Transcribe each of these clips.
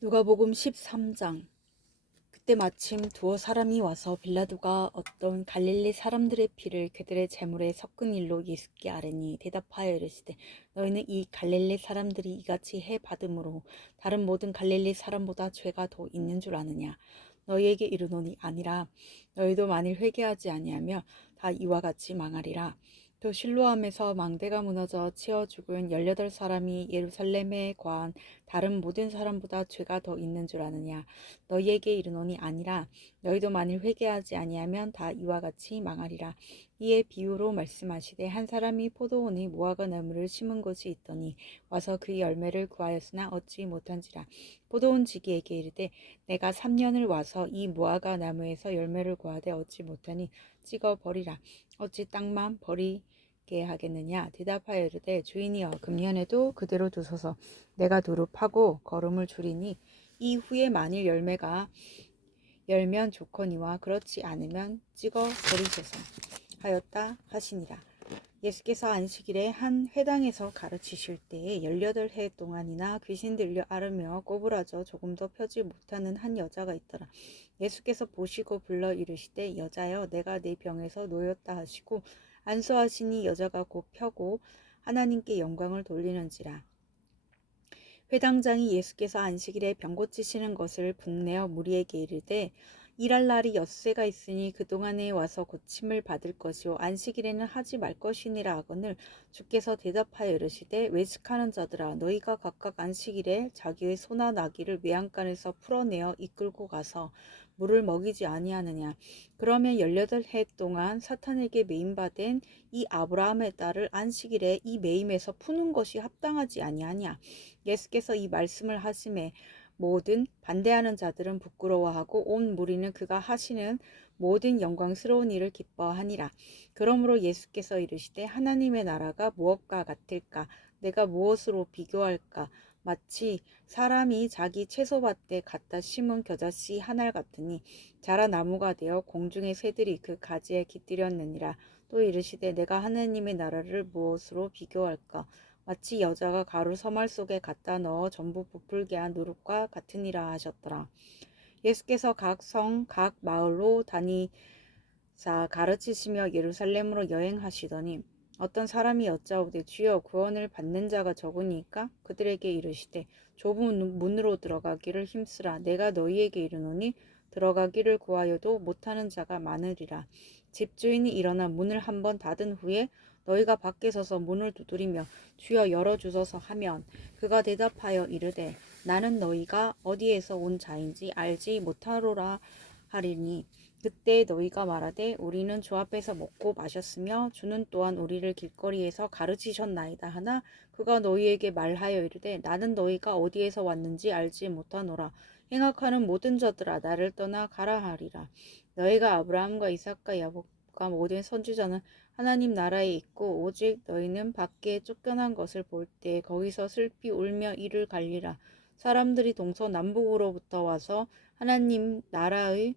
누가복음 13장. 그때 마침 두어 사람이 와서 빌라도가 어떤 갈릴리 사람들의 피를 그들의 제물에 섞은 일로 예수께 아뢰니 대답하여 이르시되 너희는 이 갈릴리 사람들이 이같이 해 받음으로 다른 모든 갈릴리 사람보다 죄가 더 있는 줄 아느냐. 너희에게 이르노니 아니라. 너희도 만일 회개하지 아니하며 다 이와 같이 망하리라. 또 실로암에서 망대가 무너져 치어 죽은 18사람이 예루살렘에 거한 다른 모든 사람보다 죄가 더 있는 줄 아느냐. 너희에게 이르노니 아니라. 너희도 만일 회개하지 아니하면 다 이와 같이 망하리라. 이에 비유로 말씀하시되 한 사람이 포도원에 무화과 나무를 심은 곳이 있더니 와서 그 열매를 구하였으나 얻지 못한지라. 포도원 지기에게 이르되 내가 3년을 와서 이 무화과 나무에서 열매를 구하되 얻지 못하니 찍어 버리라. 어찌 땅만 버리게 하겠느냐. 대답하여 이르되 주인이여 금년에도 그대로 두소서. 내가 두루 파고 거름을 줄이니 이후에 만일 열매가 열면 좋거니와 그렇지 않으면 찍어 버리소서 하였다 하시니라. 예수께서 안식일에 한 회당에서 가르치실 때에 18해 동안이나 귀신 들려 앓으며 꼬부라져 조금도 펴지 못하는 한 여자가 있더라. 예수께서 보시고 불러 이르시되 여자여 내가 네 병에서 놓였다 하시고 안수하시니 여자가 곧 펴고 하나님께 영광을 돌리는지라. 회당장이 예수께서 안식일에 병 고치시는 것을 분내어 무리에게 이르되 일할 날이 엿새가 있으니 그동안에 와서 고침을 받을 것이요 안식일에는 하지 말 것이니라 하거늘 주께서 대답하여 이르시되 외식하는 자들아 너희가 각각 안식일에 자기의 소나 나귀를 외양간에서 풀어내어 이끌고 가서 물을 먹이지 아니하느냐. 그러면 18해 동안 사탄에게 매임받은 이 아브라함의 딸을 안식일에 이 매임에서 푸는 것이 합당하지 아니하냐. 예수께서 이 말씀을 하심에 모든 반대하는 자들은 부끄러워하고 온 무리는 그가 하시는 모든 영광스러운 일을 기뻐하니라. 그러므로 예수께서 이르시되 하나님의 나라가 무엇과 같을까? 내가 무엇으로 비교할까? 마치 사람이 자기 채소밭에 갖다 심은 겨자씨 한 알 같으니 자라 나무가 되어 공중의 새들이 그 가지에 깃들였느니라. 또 이르시되 내가 하나님의 나라를 무엇으로 비교할까? 마치 여자가 가루 서말 속에 갖다 넣어 전부 부풀게 한 누룩과 같으니라 하셨더라. 예수께서 각 성, 각 마을로 다니사 가르치시며 예루살렘으로 여행하시더니 어떤 사람이 여짜오되 주여 구원을 받는 자가 적으니까 그들에게 이르시되 좁은 문으로 들어가기를 힘쓰라. 내가 너희에게 이르노니 들어가기를 구하여도 못하는 자가 많으리라. 집주인이 일어나 문을 한번 닫은 후에 너희가 밖에 서서 문을 두드리며 주여 열어주소서 하면 그가 대답하여 이르되 나는 너희가 어디에서 온 자인지 알지 못하노라 하리니 그때 너희가 말하되 우리는 주 앞에서 먹고 마셨으며 주는 또한 우리를 길거리에서 가르치셨나이다 하나 그가 너희에게 말하여 이르되 나는 너희가 어디에서 왔는지 알지 못하노라. 행악하는 모든 자들아 나를 떠나 가라 하리라. 너희가 아브라함과 이삭과 야곱과 모든 선지자는 하나님 나라에 있고 오직 너희는 밖에 쫓겨난 것을 볼 때 거기서 슬피 울며 이를 갈리라. 사람들이 동서남북으로부터 와서 하나님 나라의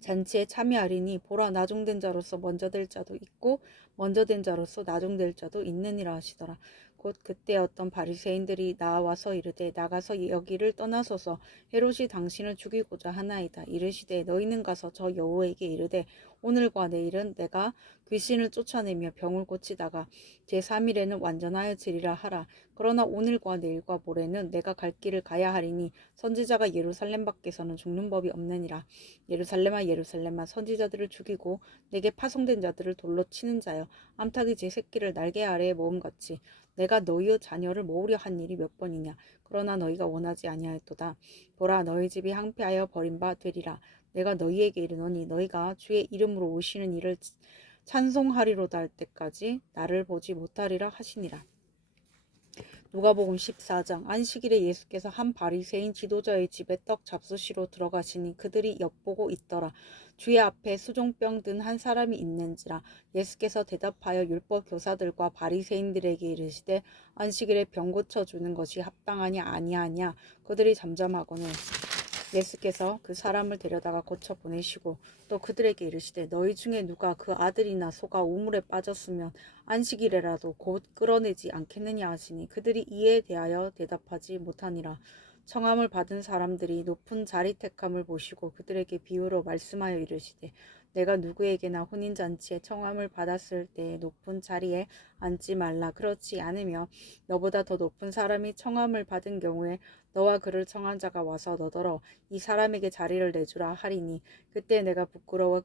잔치에 참여하리니 보라 나중된 자로서 먼저 될 자도 있고 먼저 된 자로서 나중될 자도 있느니라 하시더라. 곧 그때 어떤 바리새인들이 나와서 이르되 나가서 여기를 떠나소서 헤롯이 당신을 죽이고자 하나이다. 이르시되 너희는 가서 저 여호에게 이르되 오늘과 내일은 내가 귀신을 쫓아내며 병을 고치다가 제3일에는 완전하여지리라 하라. 그러나 오늘과 내일과 모레는 내가 갈 길을 가야 하리니 선지자가 예루살렘 밖에서는 죽는 법이 없느니라. 예루살렘아 예루살렘아 선지자들을 죽이고 내게 파송된 자들을 돌로 치는 자여 암탉이 제 새끼를 날개 아래에 모음같이 내가 너희의 자녀를 모으려 한 일이 몇 번이냐. 그러나 너희가 원하지 아니하였도다. 보라 너희 집이 항폐하여 버린 바 되리라. 내가 너희에게 이르노니 너희가 주의 이름으로 오시는 이를 찬송하리로다 할 때까지 나를 보지 못하리라 하시니라. 누가복음 14장. 안식일에 예수께서 한 바리새인 지도자의 집에 떡 잡수시러 들어가시니 그들이 엿보고 있더라. 주의 앞에 수종병 든 한 사람이 있는지라. 예수께서 대답하여 율법 교사들과 바리새인들에게 이르시되 안식일에 병 고쳐 주는 것이 합당하냐 아니하냐. 그들이 잠잠하거늘 예수께서 그 사람을 데려다가 고쳐 보내시고 또 그들에게 이르시되 너희 중에 누가 그 아들이나 소가 우물에 빠졌으면 안식일에라도 곧 끌어내지 않겠느냐 하시니 그들이 이에 대하여 대답하지 못하니라. 청함을 받은 사람들이 높은 자리 택함을 보시고 그들에게 비유로 말씀하여 이르시되 내가 누구에게나 혼인잔치에 청함을 받았을 때 높은 자리에 앉지 말라. 그렇지 않으며 너보다 더 높은 사람이 청함을 받은 경우에 너와 그를 청한 자가 와서 너더러 이 사람에게 자리를 내주라 하리니 그때 내가 부끄러워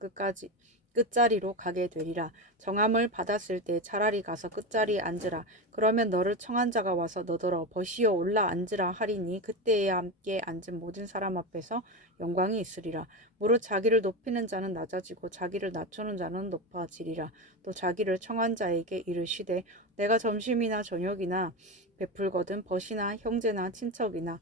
끝자리로 가게 되리라. 정함을 받았을 때 차라리 가서 끝자리에 앉으라. 그러면 너를 청한 자가 와서 너더러 버시어 올라 앉으라 하리니 그때에 함께 앉은 모든 사람 앞에서 영광이 있으리라. 무릇 자기를 높이는 자는 낮아지고 자기를 낮추는 자는 높아지리라. 또 자기를 청한 자에게 이르시되 내가 점심이나 저녁이나 베풀거든 벗이나 형제나 친척이나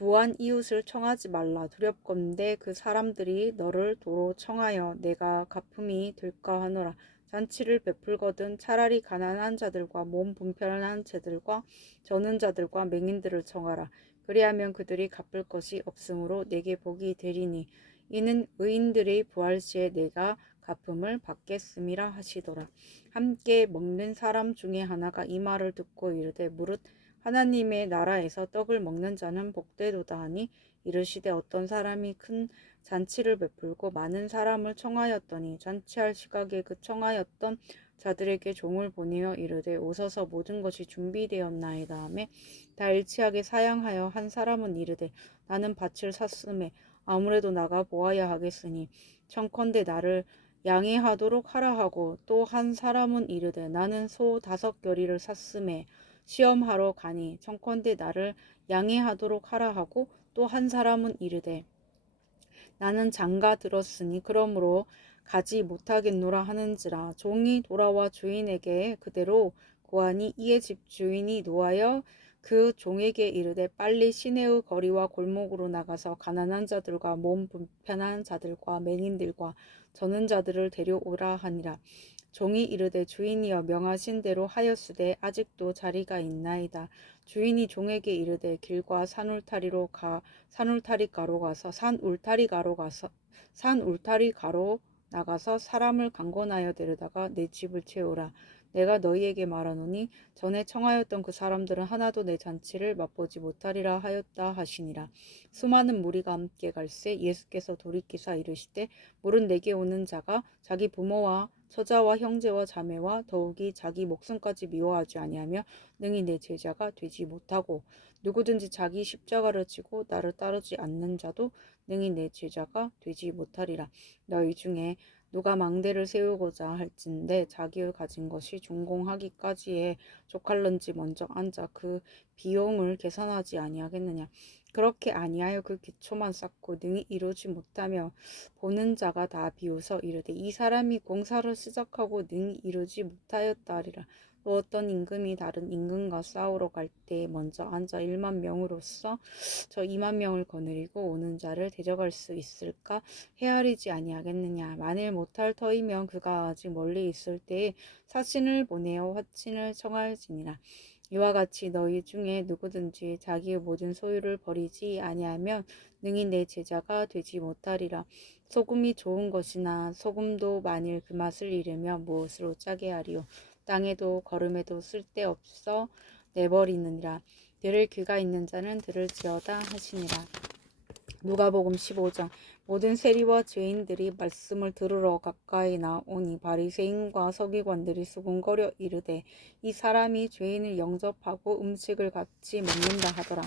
부한 이웃을 청하지 말라. 두렵건대 그 사람들이 너를 도로 청하여 내가 갚음이 될까 하노라. 잔치를 베풀거든 차라리 가난한 자들과 몸 불편한 자들과 저는 자들과 맹인들을 청하라. 그리하면 그들이 갚을 것이 없으므로 내게 복이 되리니 이는 의인들의 부활 시에 내가 갚음을 받겠음이라 하시더라. 함께 먹는 사람 중에 하나가 이 말을 듣고 이르되 무릇 하나님의 나라에서 떡을 먹는 자는 복되도다 하니 이르시되 어떤 사람이 큰 잔치를 베풀고 많은 사람을 청하였더니 잔치할 시각에 그 청하였던 자들에게 종을 보내어 이르되 오소서 모든 것이 준비되었나이다 하매 다 일치하게 사양하여 한 사람은 이르되 나는 밭을 샀음에 아무래도 나가 보아야 하겠으니 청컨대 나를 양해하도록 하라 하고 또 한 사람은 이르되 나는 소 5겨리를 샀음에 시험하러 가니 청컨대 나를 양해하도록 하라 하고 또 한 사람은 이르되 나는 장가 들었으니 그러므로 가지 못하겠노라 하는지라. 종이 돌아와 주인에게 그대로 고하니 이에 집 주인이 노하여 그 종에게 이르되 빨리 시내의 거리와 골목으로 나가서 가난한 자들과 몸 불편한 자들과 맹인들과 저는 자들을 데려오라 하니라. 종이 이르되 주인이여 명하신 대로 하였으되 아직도 자리가 있나이다. 주인이 종에게 이르되 길과 산 울타리 가로 나가서 사람을 강권하여 데려다가 내 집을 채우라. 내가 너희에게 말하노니 전에 청하였던 그 사람들은 하나도 내 잔치를 맛보지 못하리라 하였다 하시니라. 수많은 무리가 함께 갈새 예수께서 돌이키사 이르시되 물은 내게 오는 자가 자기 부모와 처자와 형제와 자매와 더욱이 자기 목숨까지 미워하지 아니하며 능히 내 제자가 되지 못하고 누구든지 자기 십자가를 지고 나를 따르지 않는 자도 능히 내 제자가 되지 못하리라. 너희 중에 누가 망대를 세우고자 할진대 자기의 가진 것이 준공하기까지에 족할런지 먼저 앉아 그 비용을 계산하지 아니하겠느냐. 그렇게 아니하여 그 기초만 쌓고 능히 이루지 못하며 보는 자가 다 비웃어 이르되 이 사람이 공사를 시작하고 능히 이루지 못하였다 하리라. 또 어떤 임금이 다른 임금과 싸우러 갈 때 먼저 앉아 1만 명으로서 저 2만 명을 거느리고 오는 자를 대적할 수 있을까 헤아리지 아니하겠느냐. 만일 못할 터이면 그가 아직 멀리 있을 때에 사신을 보내어 화친을 청할지니라. 이와 같이 너희 중에 누구든지 자기의 모든 소유를 버리지 아니하면 능히 내 제자가 되지 못하리라. 소금이 좋은 것이나 소금도 만일 그 맛을 잃으며 무엇으로 짜게 하리요. 땅에도 거름에도 쓸데없어 내버리느니라. 들을 귀가 있는 자는 들을지어다 하시니라. 누가복음 15장. 모든 세리와 죄인들이 말씀을 들으러 가까이 나오니 바리새인과 서기관들이 수군거려 이르되 이 사람이 죄인을 영접하고 음식을 같이 먹는다 하더라.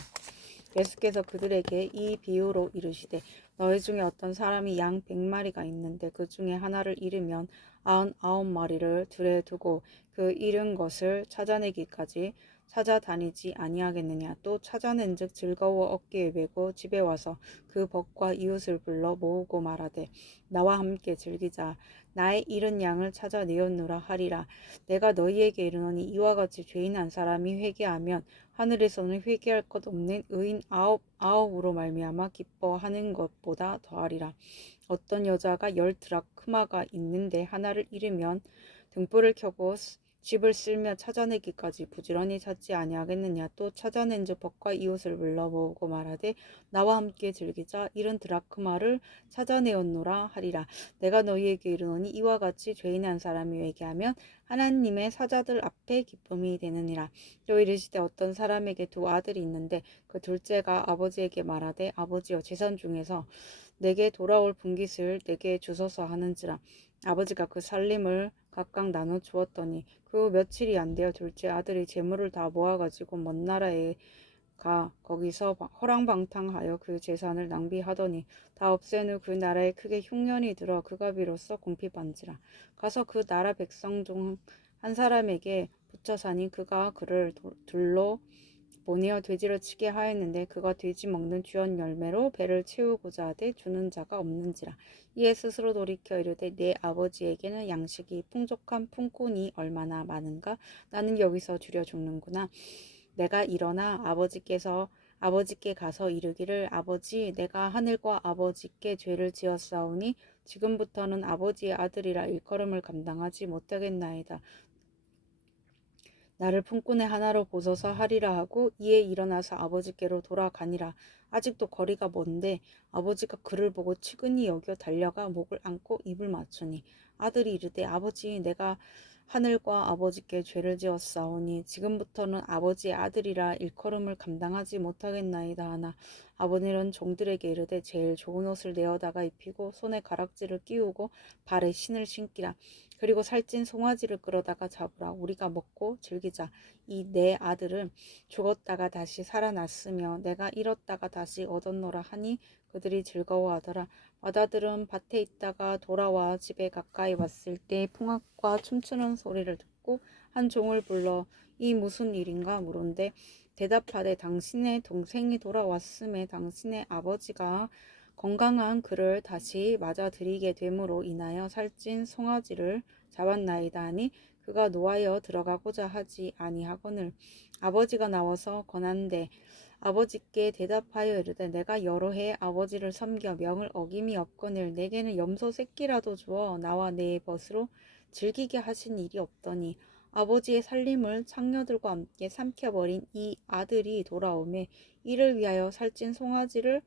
예수께서 그들에게 이 비유로 이르시되 너희 중에 어떤 사람이 양 100마리가 있는데 그 중에 하나를 잃으면 99마리를 들에 두고 그 잃은 것을 찾아내기까지 찾아다니지 아니하겠느냐. 또 찾아낸즉 즐거워 어깨에 메고 집에 와서 그 벗과 이웃을 불러 모으고 말하되 나와 함께 즐기자. 나의 잃은 양을 찾아내었노라 하리라. 내가 너희에게 이르노니 이와 같이 죄인 한 사람이 회개하면 하늘에서는 회개할 것 없는 의인 아홉으로 말미암아 기뻐하는 것보다 더하리라. 어떤 여자가 10 드라크마가 있는데 하나를 잃으면 등불을 켜고 집을 쓸며 찾아내기까지 부지런히 찾지 아니하겠느냐. 또 찾아낸즉 법과 이웃을 불러모으고 말하되 나와 함께 즐기자. 이른 드라크마를 찾아내었노라 하리라. 내가 너희에게 이르노니 이와 같이 죄인 한 사람이 회개하면 하나님의 사자들 앞에 기쁨이 되느니라. 또 이르시되 어떤 사람에게 두 아들이 있는데 그 둘째가 아버지에게 말하되 아버지여 재산 중에서 내게 돌아올 분깃을 내게 주소서 하는지라. 아버지가 그 살림을 각각 나눠 주었더니 그 며칠이 안 되어 둘째 아들이 재물을 다 모아가지고 먼 나라에 가 거기서 허랑방탕하여 그 재산을 낭비하더니 다 없앤 후 그 나라에 크게 흉년이 들어 그가 비로소 궁핍한지라. 가서 그 나라 백성 중 한 사람에게 붙여 사니 그가 그를 둘로 보내어 돼지를 치게 하였는데 그가 돼지 먹는 주연 열매로 배를 채우고자 하되 주는 자가 없는지라. 이에 스스로 돌이켜 이르되 내 아버지에게는 양식이 풍족한 품꾼이 얼마나 많은가. 나는 여기서 줄여 죽는구나. 내가 일어나 아버지께 가서 이르기를 아버지 내가 하늘과 아버지께 죄를 지었사오니 지금부터는 아버지의 아들이라 일컬음을 감당하지 못하겠나이다. 나를 품꾼의 하나로 보소서 하리라 하고 이에 일어나서 아버지께로 돌아가니라. 아직도 거리가 먼데 아버지가 그를 보고 측은히 여겨 달려가 목을 안고 입을 맞추니 아들이 이르되 아버지 내가 하늘과 아버지께 죄를 지었사오니 지금부터는 아버지의 아들이라 일컬음을 감당하지 못하겠나이다 하나 아버지는 종들에게 이르되 제일 좋은 옷을 내어다가 입히고 손에 가락지를 끼우고 발에 신을 신기라. 그리고 살찐 송아지를 끌어다가 잡으라. 우리가 먹고 즐기자. 이 내 아들은 죽었다가 다시 살아났으며 내가 잃었다가 다시 얻었노라 하니 그들이 즐거워하더라. 맏아들은 밭에 있다가 돌아와 집에 가까이 왔을 때 풍악과 춤추는 소리를 듣고 한 종을 불러 이 무슨 일인가 물은데 대답하되 당신의 동생이 돌아왔음에 당신의 아버지가 건강한 그를 다시 맞아들이게 됨으로 인하여 살찐 송아지를 잡았나이다 하니 그가 노하여 들어가고자 하지 아니하거늘 아버지가 나와서 권한대 아버지께 대답하여 이르되 내가 여러 해 아버지를 섬겨 명을 어김이 없거늘 내게는 염소 새끼라도 주어 나와 내 벗으로 즐기게 하신 일이 없더니 아버지의 살림을 창녀들과 함께 삼켜버린 이 아들이 돌아오매 이를 위하여 살찐 송아지를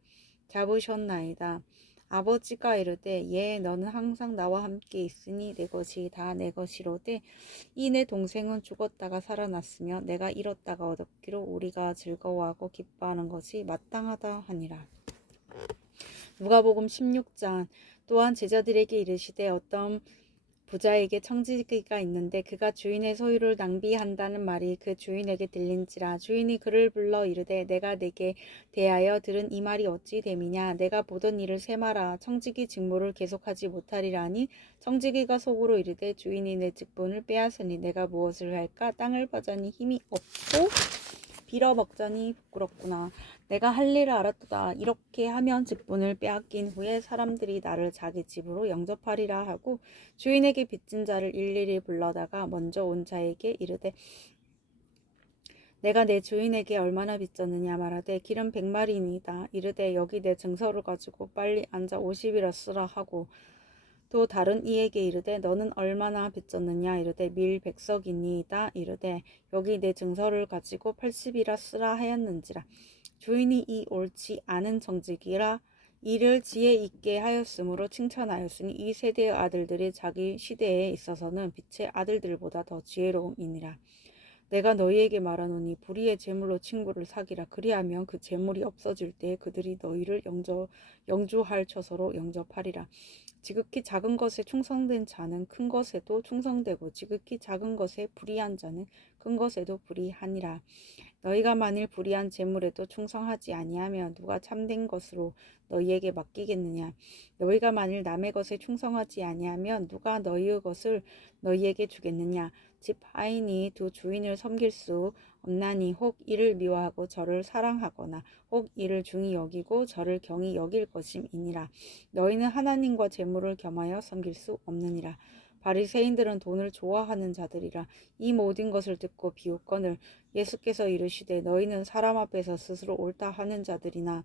잡으셨나이다. 아버지가 이르되 예 너는 항상 나와 함께 있으니 내 것이 다 내 것이로되 이 내 동생은 죽었다가 살아났으며 내가 잃었다가 얻었기로 우리가 즐거워하고 기뻐하는 것이 마땅하다 하니라. 누가복음 16장 또한 제자들에게 이르시되 어떤 부자에게 청지기가 있는데 그가 주인의 소유를 낭비한다는 말이 그 주인에게 들린지라. 주인이 그를 불러 이르되 내가 내게 대하여 들은 이 말이 어찌 됨이냐. 내가 보던 일을 세마라. 청지기 직무를 계속하지 못하리라니. 청지기가 속으로 이르되 주인이 내 직분을 빼앗으니 내가 무엇을 할까. 땅을 파자니 힘이 없고 빌어먹자니 부끄럽구나. 내가 할 일을 알았도다. 이렇게 하면 직분을 빼앗긴 후에 사람들이 나를 자기 집으로 영접하리라 하고 주인에게 빚진 자를 일일이 불러다가 먼저 온 자에게 이르되 내가 내 주인에게 얼마나 빚졌느냐 말하되 기름 100마리니이다. 이르되 여기 내 증서를 가지고 빨리 앉아 50이라 쓰라 하고 또 다른 이에게 이르되 너는 얼마나 빚졌느냐 이르되 밀 100석이니이다. 이르되 여기 내 증서를 가지고 80이라 쓰라 하였는지라. 주인이 이 옳지 않은 정직이라 이를 지혜 있게 하였으므로 칭찬하였으니 이 세대의 아들들이 자기 시대에 있어서는 빛의 아들들보다 더 지혜로움이니라. 내가 너희에게 말하노니 불의의 재물로 친구를 사기라. 그리하면 그 재물이 없어질 때 그들이 너희를 영주할 처소로 영접하리라. 지극히 작은 것에 충성된 자는 큰 것에도 충성되고 지극히 작은 것에 불의한 자는 큰 것에도 불의하니라. 너희가 만일 불의한 재물에도 충성하지 아니하면 누가 참된 것으로 너희에게 맡기겠느냐. 너희가 만일 남의 것에 충성하지 아니하면 누가 너희의 것을 너희에게 주겠느냐. 집 하인이 두 주인을 섬길 수 없나니 혹 이를 미워하고 저를 사랑하거나 혹 이를 중히 여기고 저를 경히 여길 것임이니라. 너희는 하나님과 재물을 겸하여 섬길 수 없느니라. 바리새인들은 돈을 좋아하는 자들이라. 이 모든 것을 듣고 비웃거늘 예수께서 이르시되 너희는 사람 앞에서 스스로 옳다 하는 자들이나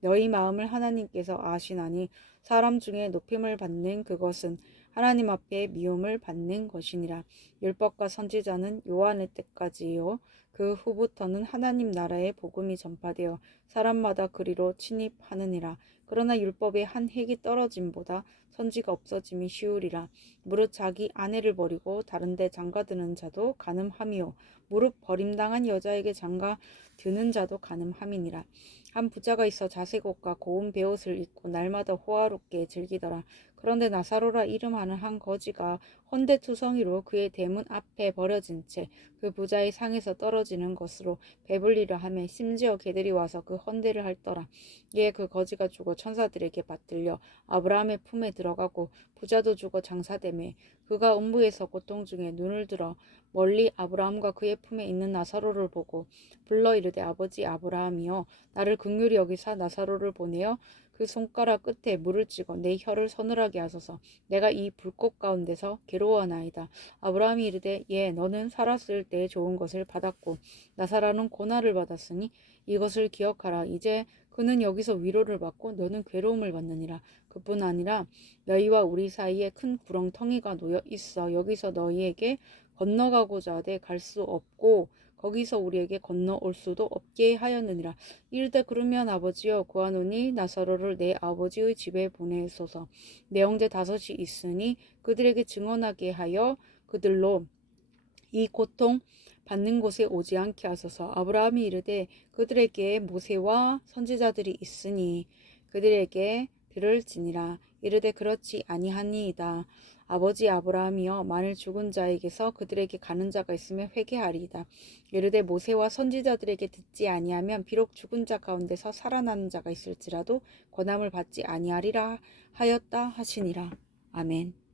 너희 마음을 하나님께서 아시나니 사람 중에 높임을 받는 그것은 하나님 앞에 미움을 받는 것이니라. 율법과 선지자는 요한의 때까지요. 그 후부터는 하나님 나라의 복음이 전파되어 사람마다 그리로 침입하느니라. 그러나 율법의 한 획이 떨어짐보다 선지가 없어짐이 쉬우리라. 무릇 자기 아내를 버리고 다른 데 장가드는 자도 가늠함이요 무릇 버림당한 여자에게 장가드는 자도 가늠함이니라. 한 부자가 있어 자색 옷과 고운 베옷을 입고 날마다 호화롭게 즐기더라. 그런데 나사로라 이름하는 한 거지가 헌데투성이로 그의 대문 앞에 버려진 채 그 부자의 상에서 떨어지는 것으로 배불리려 하며 심지어 개들이 와서 그 헌데를 핥더라. 이에 그 거지가 죽어 천사들에게 받들려 아브라함의 품에 들어가고 부자도 죽어 장사되매 그가 음부에서 고통 중에 눈을 들어 멀리 아브라함과 그의 품에 있는 나사로를 보고 불러 이르되 아버지 아브라함이여 나를 긍휼히 여기사 나사로를 보내어 그 손가락 끝에 물을 찍어 내 혀를 서늘하게 하소서. 내가 이 불꽃 가운데서 괴로워하나이다. 아브라함이 이르되 너는 살았을 때 좋은 것을 받았고 나사로는 고난을 받았으니 이것을 기억하라. 이제 그는 여기서 위로를 받고 너는 괴로움을 받느니라. 그뿐 아니라 너희와 우리 사이에 큰 구렁텅이가 놓여 있어 여기서 너희에게 건너가고자 하되 갈 수 없고 거기서 우리에게 건너올 수도 없게 하였느니라. 이르되 그러면 아버지여 구하노니 나사로를 내 아버지의 집에 보내소서. 내 형제 5이 있으니 그들에게 증언하게 하여 그들로 이 고통 받는 곳에 오지 않게 하소서. 아브라함이 이르되 그들에게 모세와 선지자들이 있으니 그들에게 들을지니라. 이르되 그렇지 아니하니이다. 아버지 아브라함이여 만일 죽은 자에게서 그들에게 가는 자가 있으면 회개하리이다. 이르되 모세와 선지자들에게 듣지 아니하면 비록 죽은 자 가운데서 살아나는 자가 있을지라도 권함을 받지 아니하리라 하였다 하시니라. 아멘.